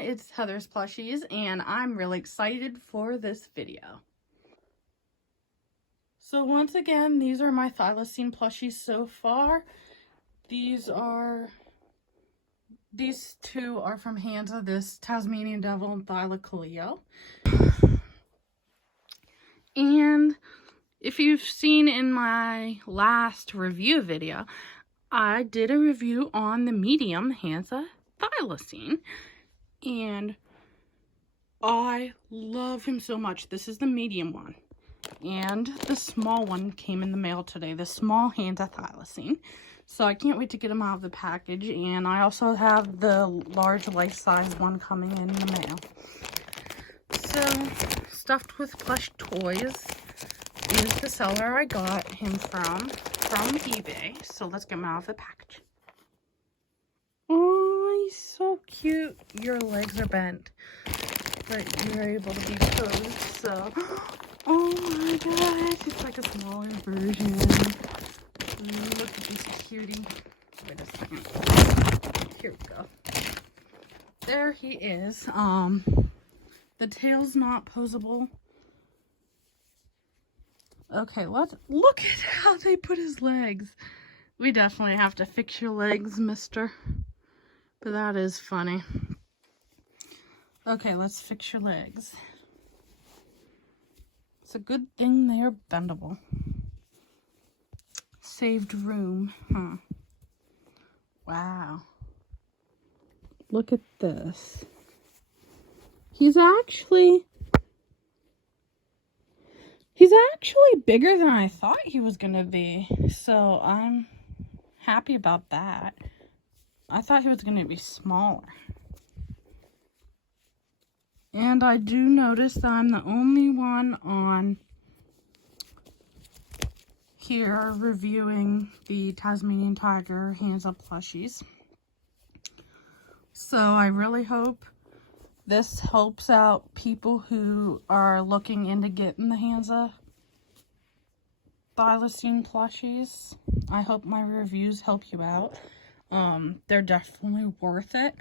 it's Heather's Plushies, and I'm really excited for this video. So once again, these are my Thylacine plushies so far. These two are from Hansa, this Tasmanian Devil and Thylacine. And if you've seen in my last review video, I did a review on the medium Hansa Thylacine, and I love him so much. This is the medium one, and the small one came in the mail today, the small Hansa Thylacine. So I can't wait to get him out of the package, and I also have the large life-size one coming in the mail. So, Stuffed with Plush Toys is the seller I got him from eBay. So let's get him out of the package. Oh, he's so cute. Your legs are bent, but you're able to be posed, so. Oh my gosh, it's like a smaller version. Look at this cutie. Wait a second. Here we go. There he is. The tail's not posable. Okay, look at how they put his legs. We definitely have to fix your legs, mister. But that is funny. Okay, let's fix your legs. It's a good thing they're bendable. Saved room, huh? Wow. Look at this. He's actually bigger than I thought he was gonna be. So I'm happy about that. I thought he was gonna be smaller. And I do notice that I'm the only one on here reviewing the Tasmanian Tiger Hansa plushies. So I really hope this helps out people who are looking into getting the Hansa Thylacine plushies. I hope my reviews help you out. They're definitely worth it.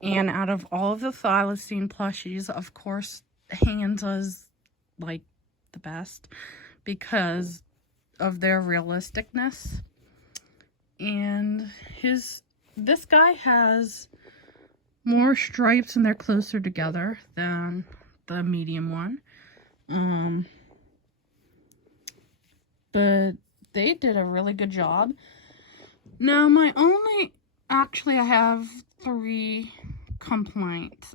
And out of all of the Thylacine plushies, of course, Hansa's like the best because of their realisticness. And this guy has more stripes and they're closer together than the medium one. But they did a really good job. Now actually I have 3 complaints.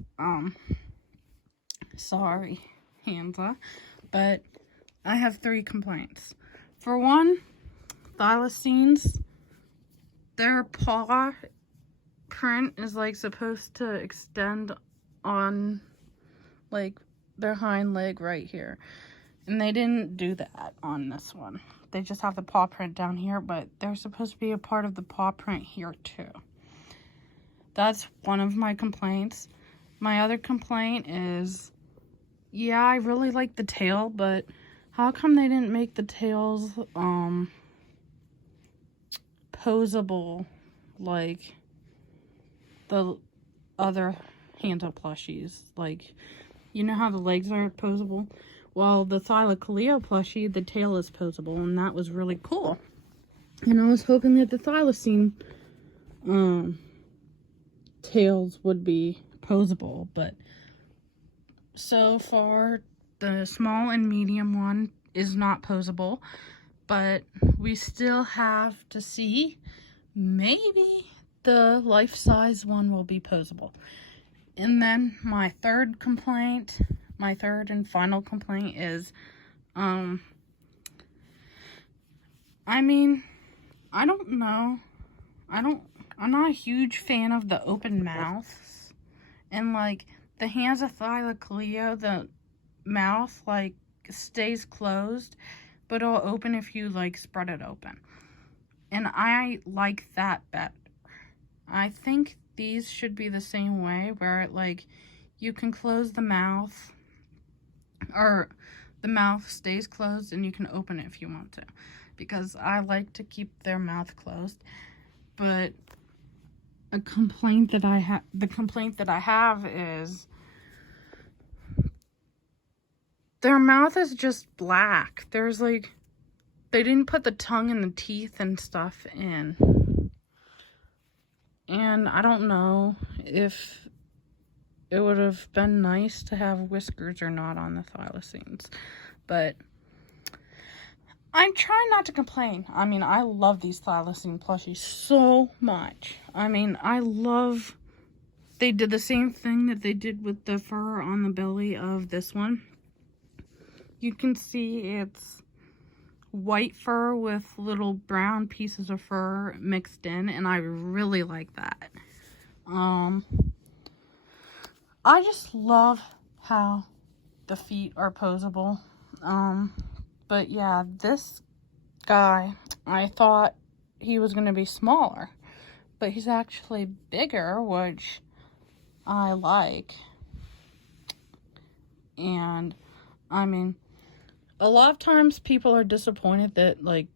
Sorry, Hansa, but I have 3 complaints. For one, Thylacines, their paw print is like supposed to extend on like their hind leg right here, and they didn't do that on this one. They just have the paw print down here, but they're supposed to be a part of the paw print here too. That's one of my complaints. My other complaint is, yeah, I really like the tail, but how come they didn't make the tails posable like the other Hansa plushies? Like, you know how the legs are posable? Well, the Thylacine plushie, the tail is posable, and that was really cool. And I was hoping that the Thylacine tails would be posable, but so for the small and medium one is not posable, but we still have to see. Maybe the life-size one will be posable. And then my third and final complaint is, I mean, I don't know. I'm not a huge fan of the open mouths. And like the Hansa Thylacine, the mouth like stays closed, but it'll open if you like spread it open. And I like that better. I think these should be the same way, where it like you can close the mouth, or the mouth stays closed and you can open it if you want to, because I like to keep their mouth closed. But a complaint that I have, the complaint that I have is their mouth is just black. There's like, they didn't put the tongue and the teeth and stuff in. And I don't know if it would have been nice to have whiskers or not on the Thylacines. But I'm trying not to complain. I mean, I love these Thylacine plushies so much. I mean, they did the same thing that they did with the fur on the belly of this one. You can see it's white fur with little brown pieces of fur mixed in, and I really like that. I just love how the feet are posable. But yeah, this guy, I thought he was going to be smaller, but he's actually bigger, which I like. And I mean, a lot of times people are disappointed that like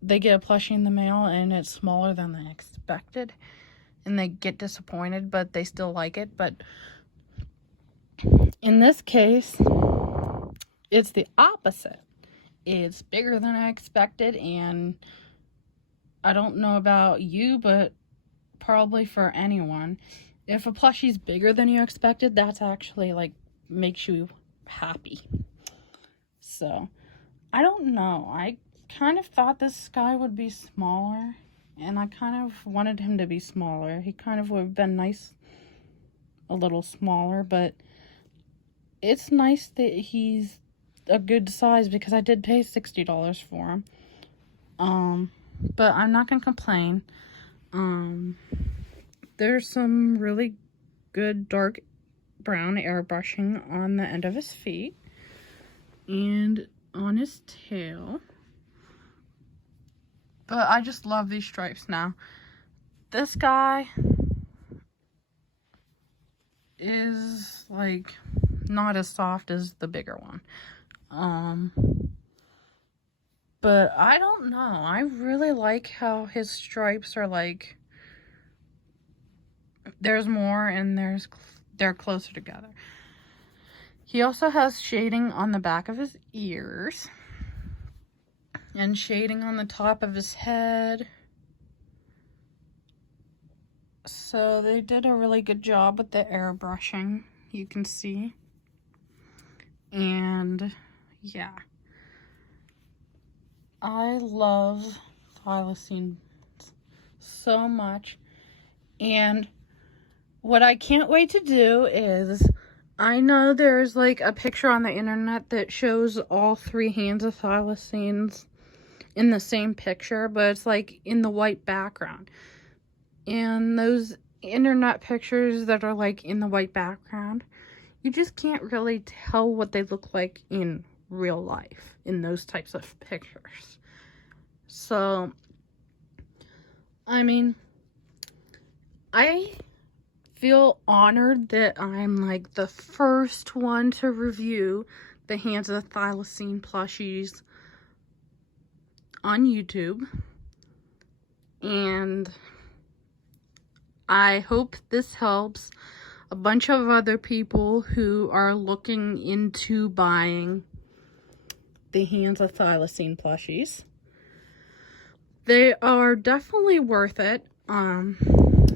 they get a plushie in the mail and it's smaller than they expected, and they get disappointed, but they still like it. But in this case, it's the opposite. It's bigger than I expected, and I don't know about you, but probably for anyone, if a plushie's bigger than you expected, that's actually like makes you happy. So I don't know, I kind of thought this guy would be smaller, and I kind of wanted him to be smaller. He kind of would have been nice a little smaller, but it's nice that he's a good size because I did pay $60 for him. But I'm not gonna complain. There's some really good dark brown airbrushing on the end of his feet and on his tail. But I just love these stripes now. This guy is like not as soft as the bigger one. But I don't know. I really like how his stripes are like, there's more and they're closer together. He also has shading on the back of his ears and shading on the top of his head. So they did a really good job with the airbrushing, you can see. And yeah, I love Thylacine so much. And what I can't wait to do is, I know there's like a picture on the internet that shows all three Hansa Thylacines in the same picture, but it's like in the white background. And those internet pictures that are like in the white background, you just can't really tell what they look like in real life in those types of pictures. So, I mean, I feel honored that I'm like the first one to review the Hansa Thylacine plushies on YouTube. And I hope this helps a bunch of other people who are looking into buying the Hansa Thylacine plushies. They are definitely worth it.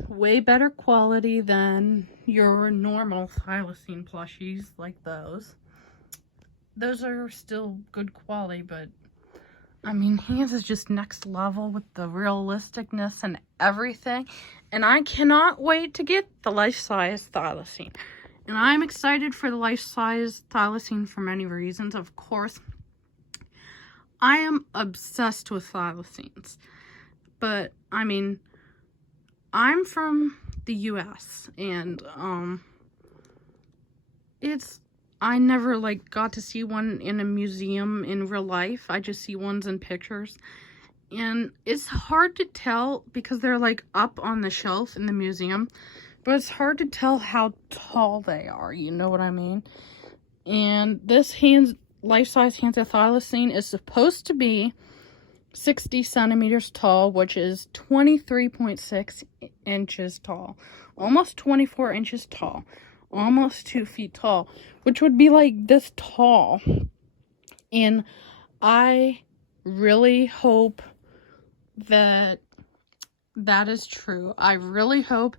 Way better quality than your normal Thylacine plushies like those. Those are still good quality, but I mean, Hansa is just next level with the realisticness and everything. And I cannot wait to get the life-size Thylacine. And I'm excited for the life-size Thylacine for many reasons. Of course, I am obsessed with Thylacines. But, I mean, I'm from the US, and I never like got to see one in a museum in real life. I just see ones in pictures, and it's hard to tell because they're like up on the shelf in the museum, but it's hard to tell how tall they are, you know what I mean? And this life-size Hansa Thylacine is supposed to be 60 centimeters tall, which is 23.6 inches tall. Almost 24 inches tall. Almost 2 feet tall, which would be like this tall. And I really hope that that is true. I really hope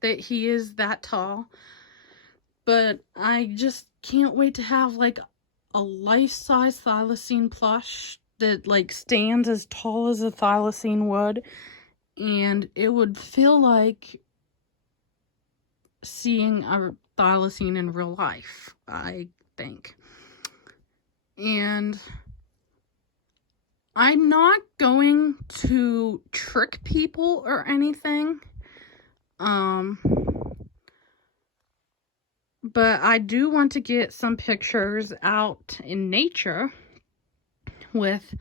that he is that tall. But I just can't wait to have like a life-size Thylacine plush that like stands as tall as a Thylacine would. And it would feel like seeing a Thylacine in real life, I think. And I'm not going to trick people or anything. But I do want to get some pictures out in nature with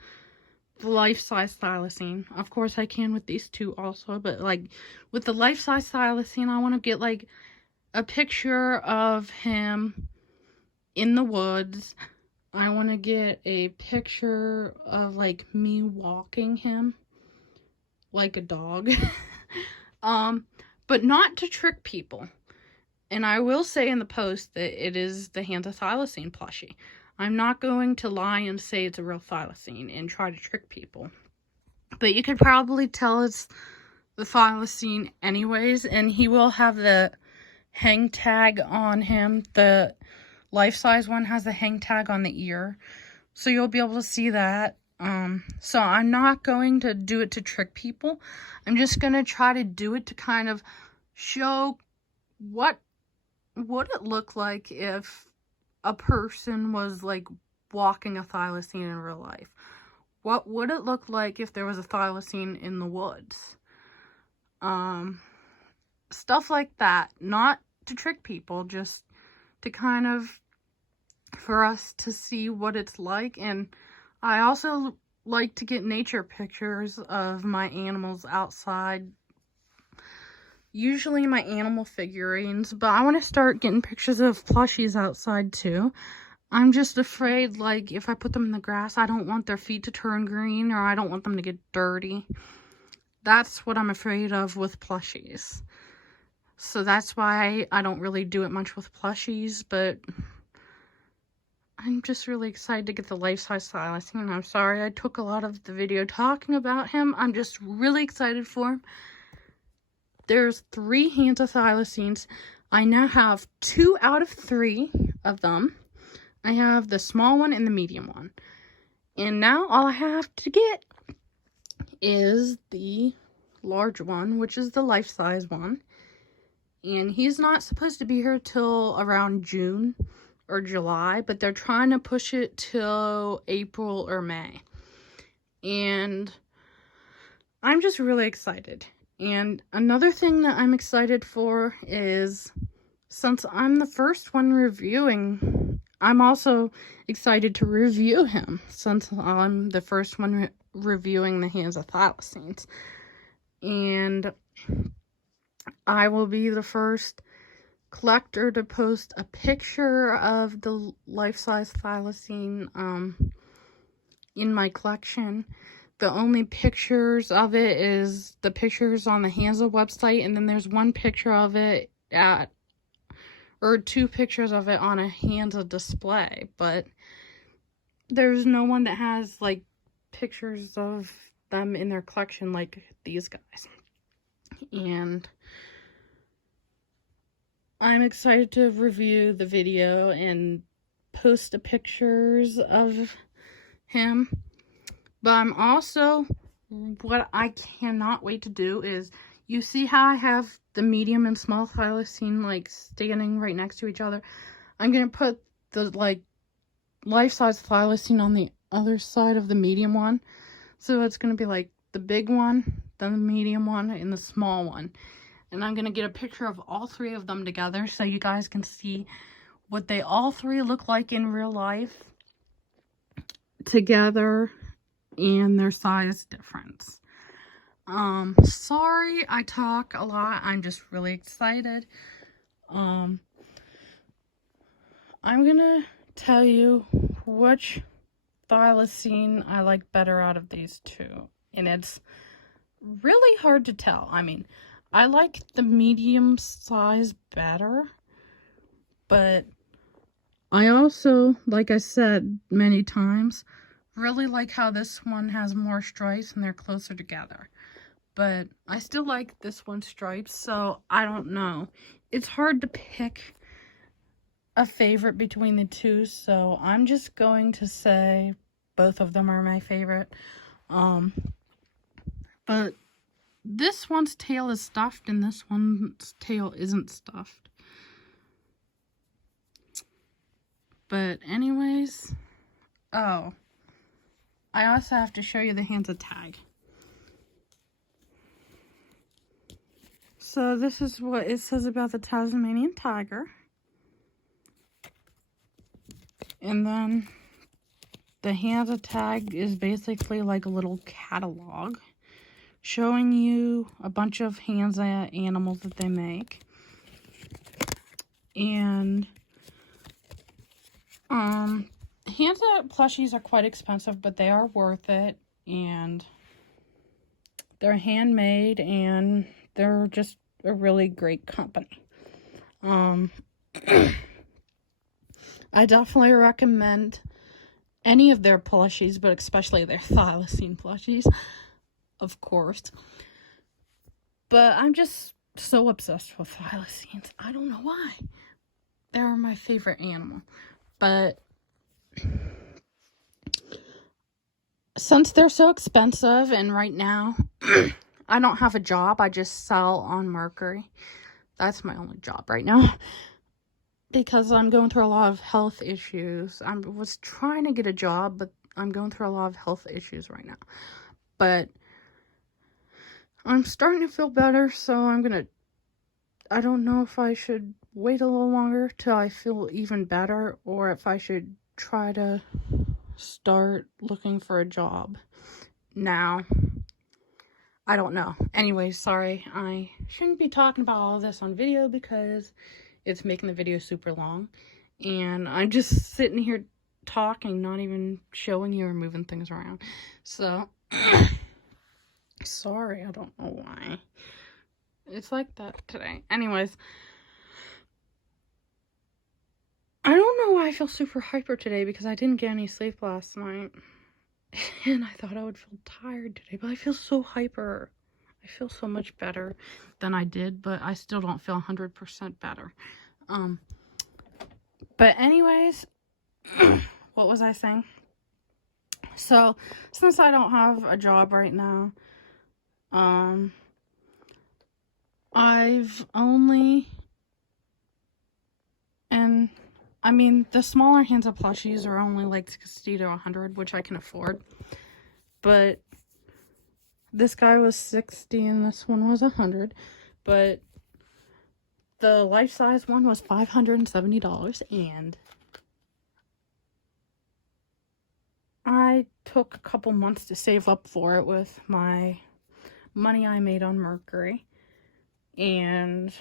the life-size Thylacine. Of course, I can with these two also, but like with the life-size Thylacine, I want to get like a picture of him in the woods. I want to get a picture of like me walking him like a dog. But not to trick people. And I will say in the post that it is the Hansa Thylacine plushie. I'm not going to lie and say it's a real Thylacine and try to trick people. But you could probably tell it's the Thylacine anyways. And he will have the hang tag on him. The life-size one has the hang tag on the ear. So you'll be able to see that. So I'm not going to do it to trick people. I'm just going to try to do it to kind of show what would it look like if a person was like walking a Thylacine in real life? What would it look like if there was a Thylacine in the woods? Stuff like that. Not to trick people, just to kind of, for us to see what it's like. And I also like to get nature pictures of my animals outside. Usually my animal figurines, but I want to start getting pictures of plushies outside too. I'm just afraid, like, if I put them in the grass, I don't want their feet to turn green, or I don't want them to get dirty. That's what I'm afraid of with plushies. So that's why I don't really do it much with plushies, but I'm just really excited to get the life-size Thylacine. I'm sorry I took a lot of the video talking about him. I'm just really excited for him. There's 3 Hansa Thylacines. I now have 2 out of 3 of them. I have the small one and the medium one. And now all I have to get is the large one, which is the life-size one. And he's not supposed to be here till around June or July, but they're trying to push it till April or May. And I'm just really excited. And another thing that I'm excited for is, since I'm the first one reviewing, I'm also excited to review him, since I'm the first one reviewing the Hansa Thylacines. And I will be the first collector to post a picture of the life-size Thylacine in my collection. The only pictures of it is the pictures on the Hansa website, and then there's one picture of it or 2 pictures of it on a Hansa display, but there's no one that has like pictures of them in their collection like these guys. And I'm excited to review the video and post the pictures of him. But I'm also, what I cannot wait to do is, you see how I have the medium and small Thylacine like standing right next to each other? I'm going to put the like life-size Thylacine on the other side of the medium one. So it's going to be like the big one, then the medium one, and the small one. And I'm going to get a picture of all 3 of them together so you guys can see what they all 3 look like in real life together and their size difference. Sorry I talk a lot. I'm just really excited. I'm going to tell you which Thylacine I like better out of these two. And it's really hard to tell. I mean, I like the medium size better. But I also, like I said many times, really like how this one has more stripes and they're closer together. But I still like this one's stripes, so I don't know. It's hard to pick a favorite between the two, so I'm just going to say both of them are my favorite. But this one's tail is stuffed and this one's tail isn't stuffed. But anyways, oh, I also have to show you the Hansa tag. So this is what it says about the Tasmanian tiger. And then the Hansa tag is basically like a little catalog showing you a bunch of Hansa animals that they make. And Hansa plushies are quite expensive, but they are worth it, and they're handmade and they're just a really great company. I definitely recommend any of their plushies, but especially their Thylacine plushies, of course. But I'm just so obsessed with Thylacines. I don't know why. They're my favorite animal. But since they're so expensive, and right now I don't have a job, I just sell on Mercury. That's my only job right now. Because I'm going through a lot of health issues. I was trying to get a job, but I'm going through a lot of health issues right now. But I'm starting to feel better, so I don't know if I should wait a little longer till I feel even better, or if I should try to start looking for a job now. I don't know. Anyway, sorry. I shouldn't be talking about all this on video because it's making the video super long. And I'm just sitting here talking, not even showing you or moving things around. So, sorry. I don't know why. It's like that today. Anyways, I don't know why I feel super hyper today because I didn't get any sleep last night. And I thought I would feel tired today, but I feel so hyper. I feel so much better than I did, but I still don't feel 100% better. But anyways, what was I saying? So, since I don't have a job right now, I've only, and I mean, the smaller Hansa plushies are only like 60 to 100, which I can afford. But this guy was 60 and this one was 100. But the life-size one was $570, and I took a couple months to save up for it with my money I made on Mercury. And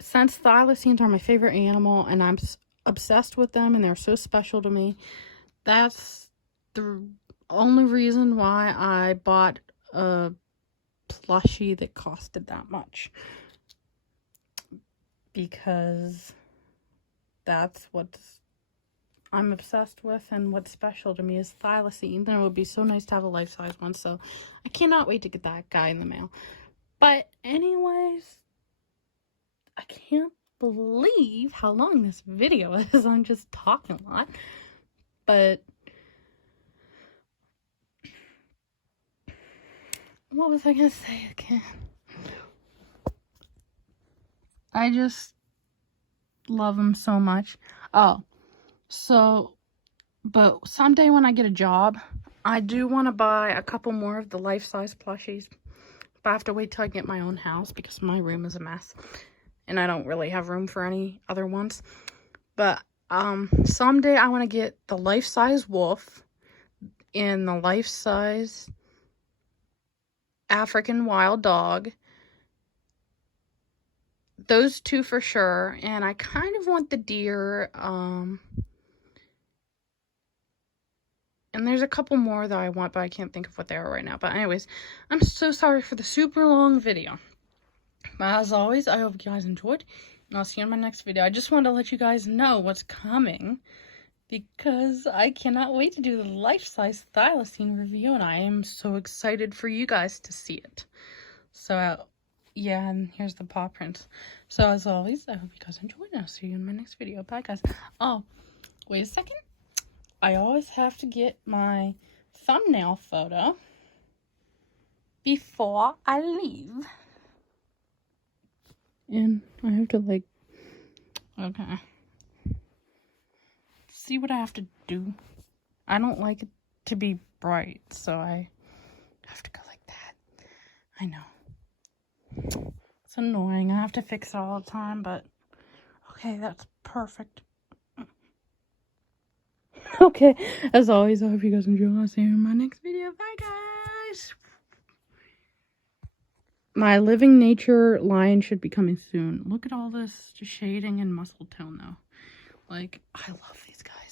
since thylacines are my favorite animal and I'm obsessed with them and they're so special to me, that's the only reason why I bought a plushie that costed that much. Because that's what I'm obsessed with, and what's special to me is Thylacine. And it would be so nice to have a life-size one, so I cannot wait to get that guy in the mail. But anyways, I can't believe how long this video is. I'm just talking a lot. But what was I gonna say again? I just love them so much. Oh, so, but someday when I get a job, I do want to buy a couple more of the life-size plushies. But I have to wait till I get my own house because my room is a mess. And I don't really have room for any other ones. But someday I want to get the life-size wolf and the life-size African wild dog, those two for sure. And I kind of want the deer. And there's a couple more that I want, but I can't think of what they are right now. But anyways, I'm so sorry for the super long video. But as always, I hope you guys enjoyed. And I'll see you in my next video. I just wanted to let you guys know what's coming, because I cannot wait to do the life-size Thylacine review. And I am so excited for you guys to see it. So, yeah, and here's the paw prints. So as always, I hope you guys enjoyed. And I'll see you in my next video. Bye, guys. Oh, wait a second. I always have to get my thumbnail photo before I leave. And I have to, like, okay. See what I have to do. I don't like it to be bright, so I have to go like that. I know. It's annoying. I have to fix it all the time, but okay, that's perfect. Okay, as always, I hope you guys enjoy. I'll see you in my next video. Bye, guys. My living nature line should be coming soon. Look at all this shading and muscle tone, though. Like, I love these guys.